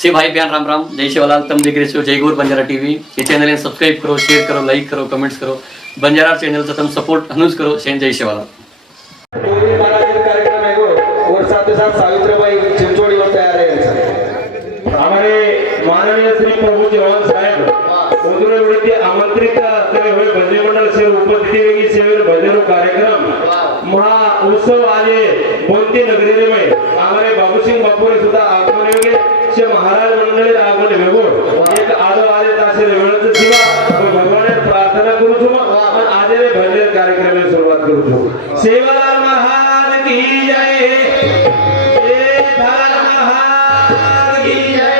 से भाई बहन राम राम, जय शिवलाल। तुम देख रहे हो जय गौर बंजारा टीवी। ये चैनल सब्सक्राइब करो, शेयर करो, लाइक करो, कमेंट्स करो। बंजारा चैनल तुम सपोर्ट हनुज करो। जय शिवलाल। कार्यक्रम है और साथ ही साथ सावित्रीबाई चिंचोड़ी वर तैयार है। हमारे माननीय श्री प्रभु जवान साहेब उन्होंने आमंत्रित करे हुए भजन मंडल से उपस्थिति सेवेर भजन कार्यक्रम महा उत्सव आज बोलती नगरी में हमारे बाबू सिंह बापू ने सुद्धा आगमन योग्य से महाराज मंडल आगमन वेगो एक आदो आदे तासे वेळच शिवा भगवान प्रार्थना करू छु आणि आज भजन कार्यक्रम सुरुवात करू छु। सेवालाल महाराज की जय, सेवालाल महाराज की जय,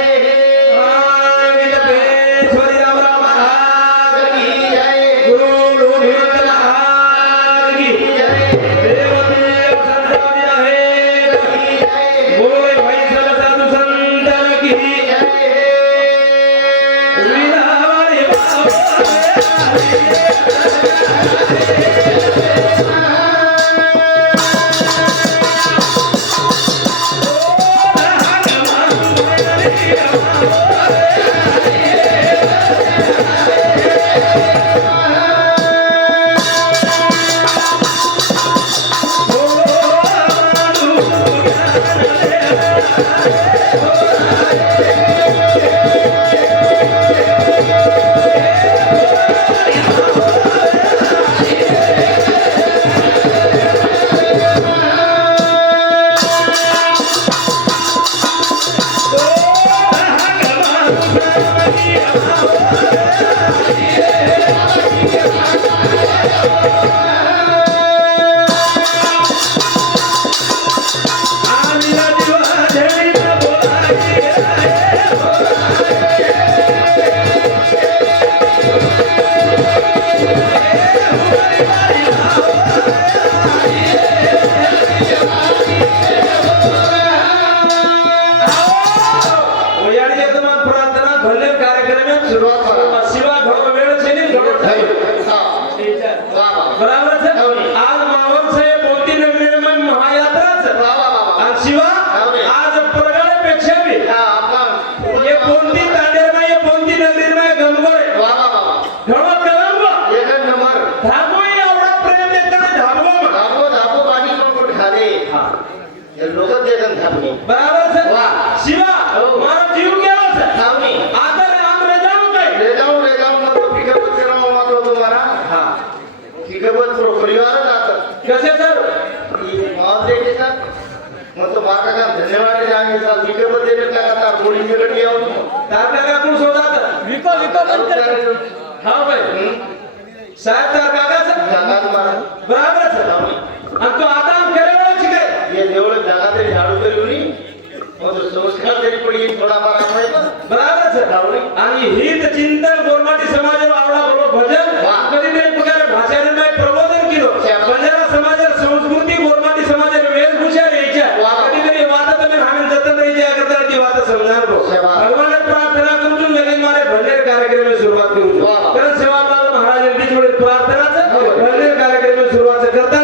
चिंतन गोरमाटी समाज आवडा बोलो भजन कधी ते प्रकार भाषाने में प्रबोधन केलो बंजारा समाज संस्कृती गोरमाटी समाज वेशभूषा द्यायच्या कधी तरी वाद तुम्ही आम्ही जतन द्यायची करता ती वाद समजणार तो भगवान प्रार्थना करून लगेच मारे भजन कार्यक्रम सुरुवात करू कारण सेवालाल महाराज यांची थोडी प्रार्थनाच भजन कार्यक्रम सुरुवात करता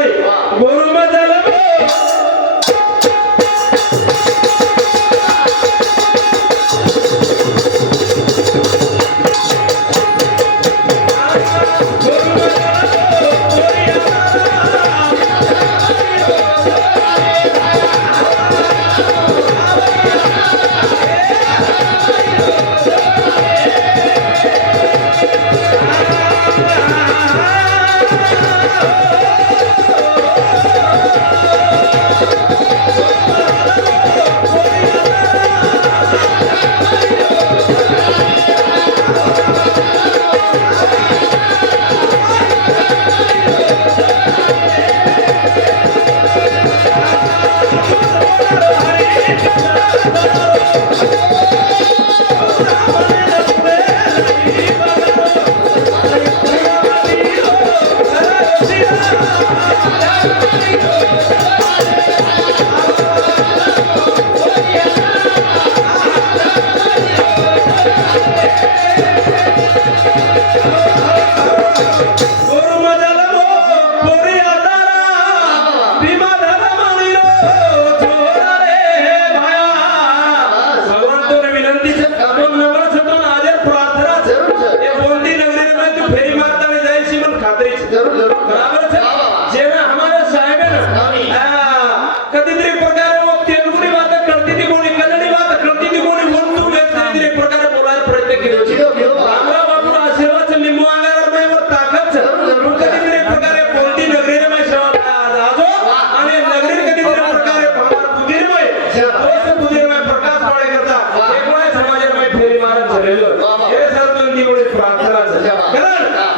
गुरु मजल Yeah.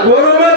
बरोबर